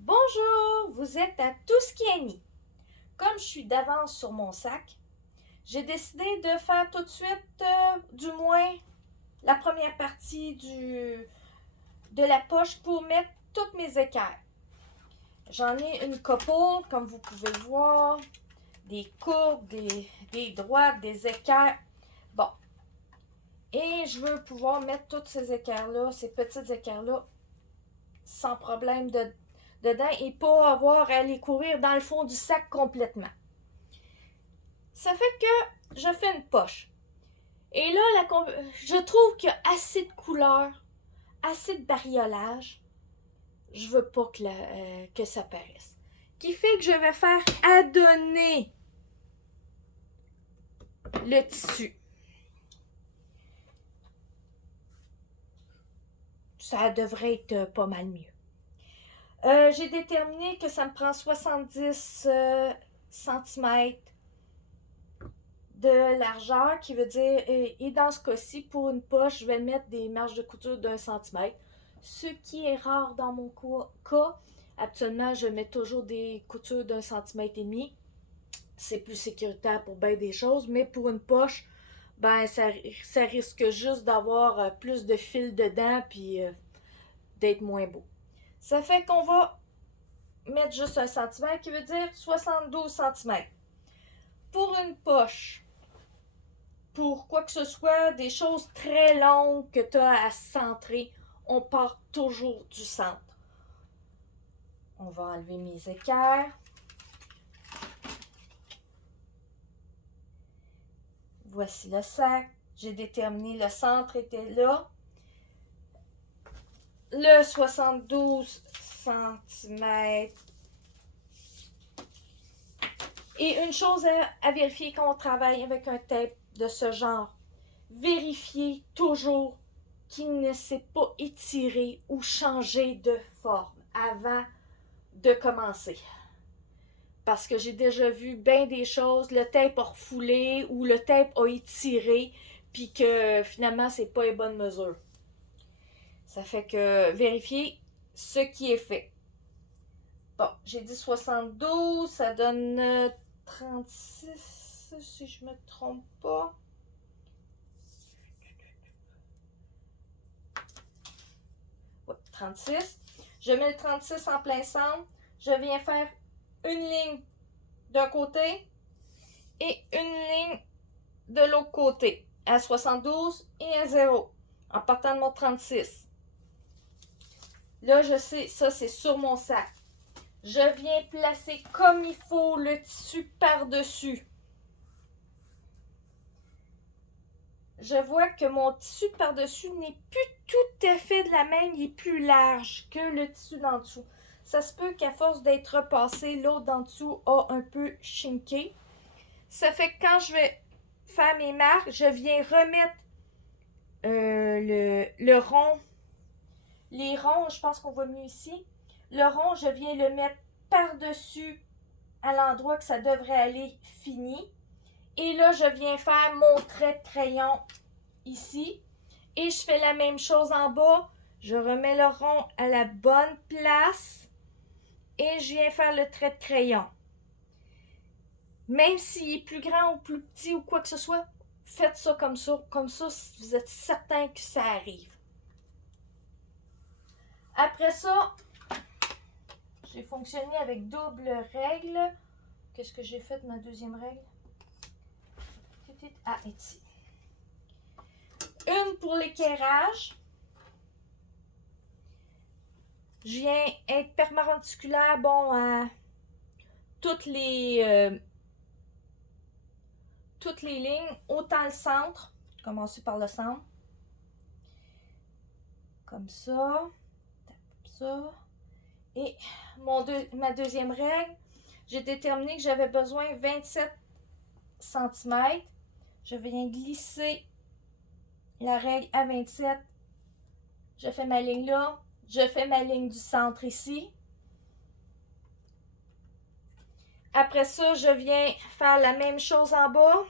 Bonjour, vous êtes à Tuscany. Comme je suis d'avance sur mon sac, j'ai décidé de faire tout de suite, du moins, la première partie de la poche pour mettre toutes mes équerres. J'en ai une couple, comme vous pouvez le voir, des courbes, des droites, des équerres. Bon. Et je veux pouvoir mettre toutes ces équerres-là, ces petites équerres-là, sans problème dedans et pas avoir à les courir dans le fond du sac complètement. Ça fait que je fais une poche. Et là, je trouve qu'il y a assez de couleurs, assez de bariolage. Je veux pas que ça paraisse. Qui fait que je vais faire adonner le tissu. Ça devrait être pas mal mieux. J'ai déterminé que ça me prend 70 cm de largeur, qui veut dire, et dans ce cas-ci, pour une poche, je vais mettre des marges de couture d'1 cm, ce qui est rare dans mon cas. Actuellement, je mets toujours des coutures d'1,5 cm. C'est plus sécuritaire pour bien des choses, mais pour une poche, ben ça risque juste d'avoir plus de fil dedans, puis d'être moins beau. Ça fait qu'on va mettre juste 1 cm, qui veut dire 72 cm. Pour une poche, pour quoi que ce soit, des choses très longues que tu as à centrer, on part toujours du centre. On va enlever mes équerres. Voici le sac. J'ai déterminé le centre était là. Le 72 cm. Et une chose à vérifier quand on travaille avec un tape de ce genre. Vérifiez toujours qu'il ne s'est pas étiré ou changé de forme avant de commencer. Parce que j'ai déjà vu bien des choses, le tape a refoulé ou le tape a étiré, puis que finalement, c'est pas les bonnes mesures. Ça fait que vérifiez ce qui est fait. Bon, j'ai dit 72, ça donne 36, si je me trompe pas. Ouais, 36. Je mets le 36 en plein centre. Je viens faire une ligne d'un côté et une ligne de l'autre côté à 72 et à 0 en partant de mon 36. Là, je sais, ça c'est sur mon sac. Je viens placer comme il faut le tissu par-dessus. Je vois que mon tissu par-dessus n'est plus tout à fait de la même, il est plus large que le tissu d'en dessous. Ça se peut qu'à force d'être repassé, l'autre d'en dessous a un peu chinqué. Ça fait que quand je vais faire mes marques, je viens remettre le rond. Les ronds, je pense qu'on voit mieux ici. Le rond, je viens le mettre par-dessus à l'endroit que ça devrait aller fini. Et là, je viens faire mon trait de crayon ici. Et je fais la même chose en bas. Je remets le rond à la bonne place. Et je viens faire le trait de crayon. Même s'il est plus grand ou plus petit ou quoi que ce soit, faites ça comme ça. Comme ça, vous êtes certain que ça arrive. Après ça, j'ai fonctionné avec double règle. Qu'est-ce que j'ai fait de ma deuxième règle? Ah, ici. Une pour l'équerrage. Je viens être perpendiculaire, bon, à toutes les lignes, autant le centre. Commencer par le centre. Comme ça. Ça. Et ma deuxième règle, j'ai déterminé que j'avais besoin de 27 cm. Je viens glisser la règle à 27. Je fais ma ligne là. Je fais ma ligne du centre ici. Après ça, je viens faire la même chose en bas.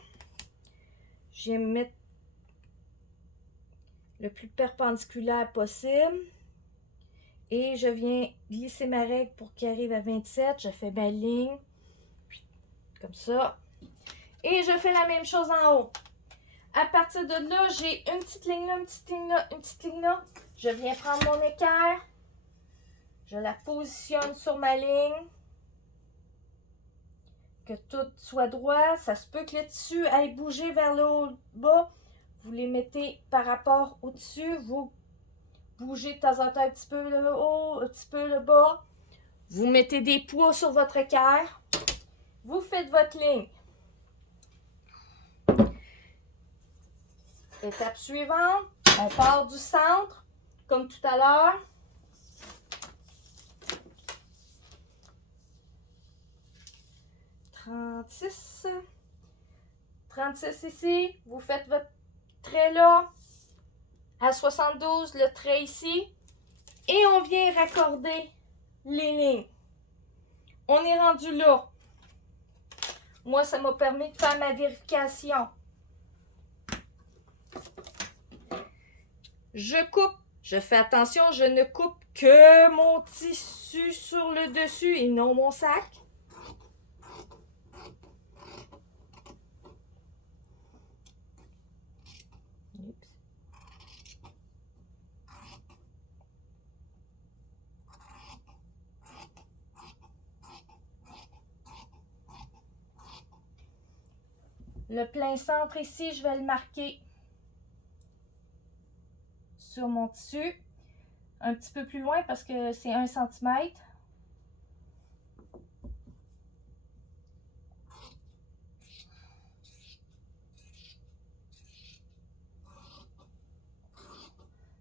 Je viens me mettre le plus perpendiculaire possible. Et je viens glisser ma règle pour qu'il arrive à 27. Je fais ma ligne. Comme ça. Et je fais la même chose en haut. À partir de là, j'ai une petite ligne là, une petite ligne là, une petite ligne là. Je viens prendre mon équerre. Je la positionne sur ma ligne. Que tout soit droit. Ça se peut que le tissu aille bouger vers le haut bas. Vous les mettez par rapport au dessus. Vous bougez de temps en temps un petit peu le haut, un petit peu le bas. Vous mettez des poids sur votre équerre. Vous faites votre ligne. Étape suivante, on part du centre, comme tout à l'heure. « 36 ici, vous faites votre trait là. À 72, le trait ici. Et on vient raccorder les lignes. On est rendu là. Moi, ça m'a permis de faire ma vérification. Je coupe. Je fais attention, je ne coupe que mon tissu sur le dessus et non mon sac. Le plein centre ici, je vais le marquer sur mon tissu. Un petit peu plus loin parce que c'est 1 cm.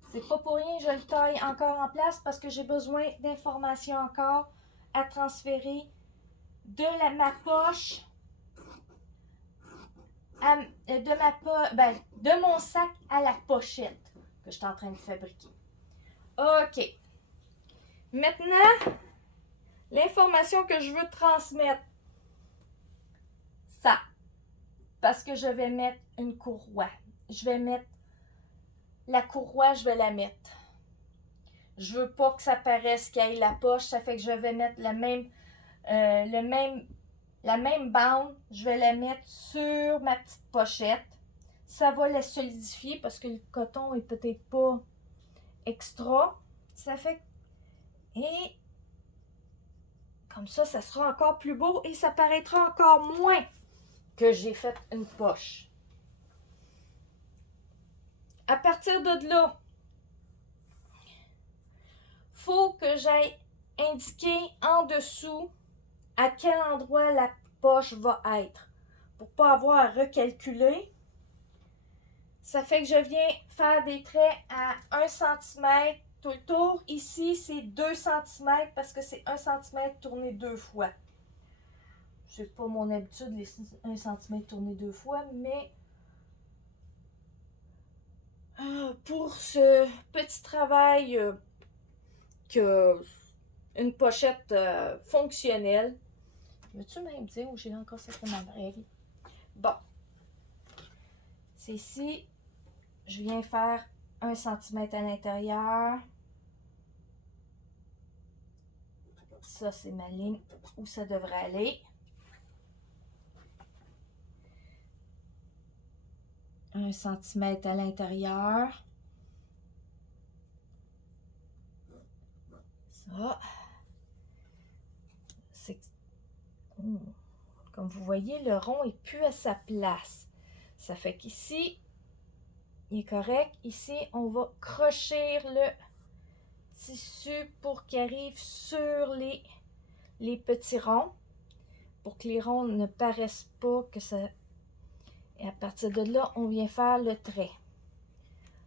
C'est pas pour rien que je le taille encore en place parce que j'ai besoin d'informations encore à transférer de ma poche de mon sac à la pochette que je suis en train de fabriquer. OK. Maintenant, l'information que je veux transmettre, ça, parce que je vais mettre une courroie. Je vais mettre la courroie, je vais la mettre. Je veux pas que ça paraisse qu'il y ait la poche, ça fait que je vais mettre la même bande, je vais la mettre sur ma petite pochette. Ça va la solidifier parce que le coton est peut-être pas extra. Ça fait et comme ça, ça sera encore plus beau et ça paraîtra encore moins que j'ai fait une poche. À partir de là, faut que j'aille indiquer en dessous à quel endroit la poche va être pour pas avoir à recalculer. Ça fait que je viens faire des traits à 1 cm tout le tour. Ici, c'est 2 cm parce que c'est 1 cm tourné 2 fois. C'est pas mon habitude, les 1 cm tourné 2 fois, mais pour ce petit travail que une pochette fonctionnelle, veux-tu même dire où j'ai encore certainement de règles? Bon, c'est ici. Je viens faire 1 cm à l'intérieur. Ça, c'est ma ligne où ça devrait aller. 1 cm à l'intérieur. Ça. C'est... Comme vous voyez, le rond est plus à sa place. Ça fait qu'ici, il est correct. Ici, on va crocher le tissu pour qu'il arrive sur les petits ronds. Pour que les ronds ne paraissent pas que ça... Et à partir de là, on vient faire le trait.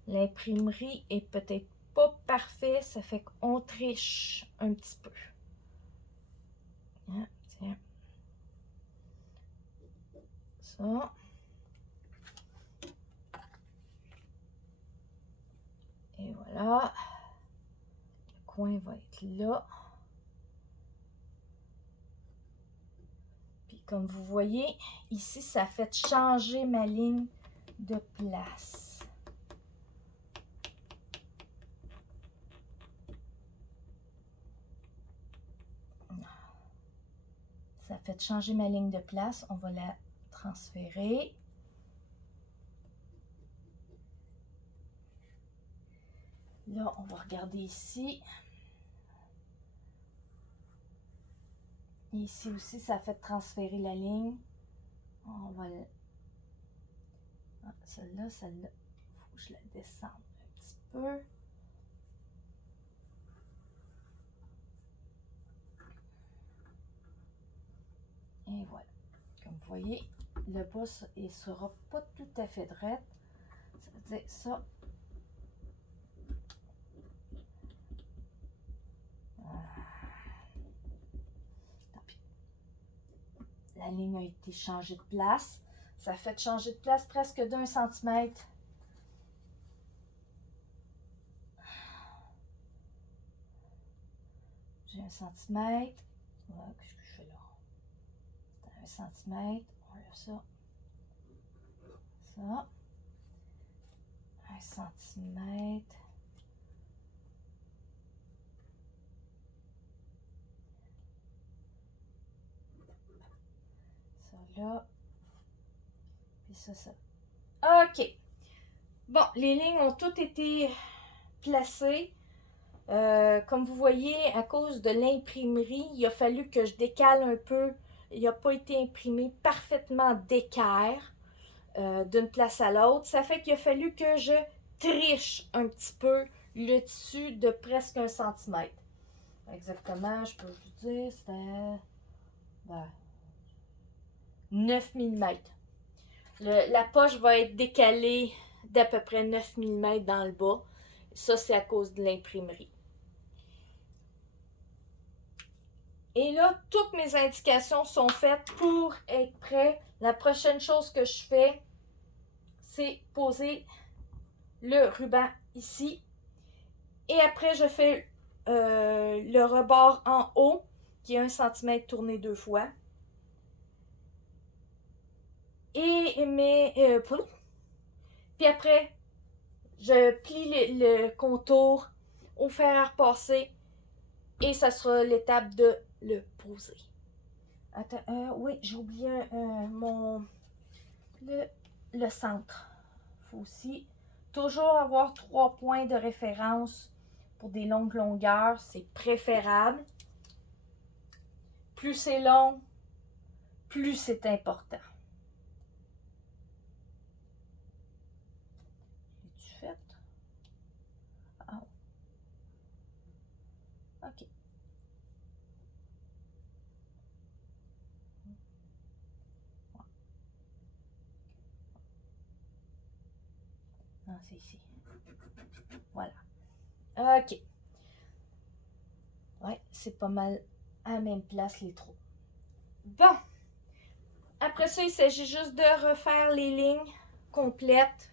L'imprimerie est peut-être pas parfaite, ça fait qu'on triche un petit peu. Ah, tiens. Ça. Et voilà. Le coin va être là. Puis comme vous voyez, ici, ça fait changer ma ligne de place. Ça fait changer ma ligne de place. On va la transférer. Là, on va regarder ici. Et ici aussi, ça fait transférer la ligne. On va le... Ah, celle-là, il faut que je la descende un petit peu. Et voilà. Comme vous voyez, le bas, il ne sera pas tout à fait droit. Ça veut dire ça. La ligne a été changée de place. Ça fait changer de place presque d'1 centimètre. J'ai 1 centimètre. Voilà, qu'est-ce que je fais là? C'est 1 centimètre. On a ça. Ça. 1 centimètre. Ça là. Puis ça. OK. Bon, les lignes ont toutes été placées. Comme vous voyez, à cause de l'imprimerie, il a fallu que je décale un peu. Il n'a pas été imprimé parfaitement d'équerre d'une place à l'autre. Ça fait qu'il a fallu que je triche un petit peu le tissu de presque 1 centimètre. Exactement, je peux vous dire, c'était 9 mm. La poche va être décalée d'à peu près 9 mm dans le bas. Ça, c'est à cause de l'imprimerie. Et là, toutes mes indications sont faites pour être prêt. La prochaine chose que je fais, c'est poser le ruban ici. Et après, je fais le rebord en haut, qui est 1 cm tourné 2 fois. Puis après, je plie le contour au fer à repasser. Et ça sera l'étape de le poser. Attends, oui, j'ai oublié le centre. Il faut aussi toujours avoir 3 points de référence pour des longues longueurs. C'est préférable. Plus c'est long, plus c'est important. L'as-tu fait? Ah. OK. Non, c'est ici. Voilà. OK. Ouais, c'est pas mal à la même place les trous. Bon. Après ça, il s'agit juste de refaire les lignes complètes.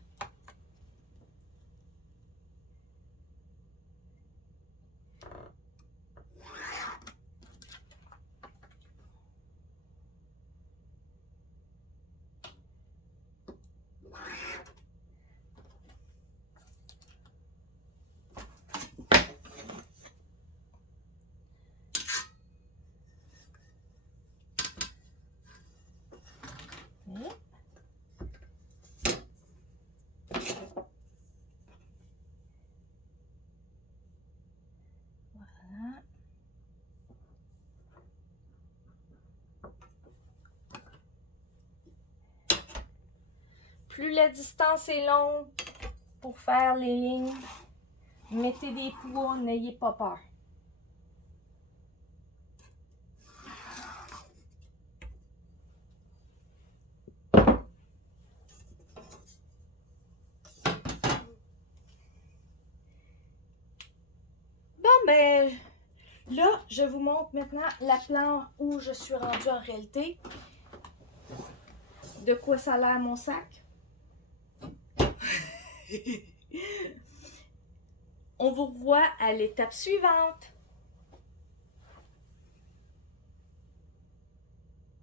Voilà. Plus la distance est longue pour faire les lignes, mettez des poids, n'ayez pas peur. Bon, ben, là, je vous montre maintenant la plan où je suis rendue en réalité. De quoi ça a l'air mon sac. On vous revoit à l'étape suivante.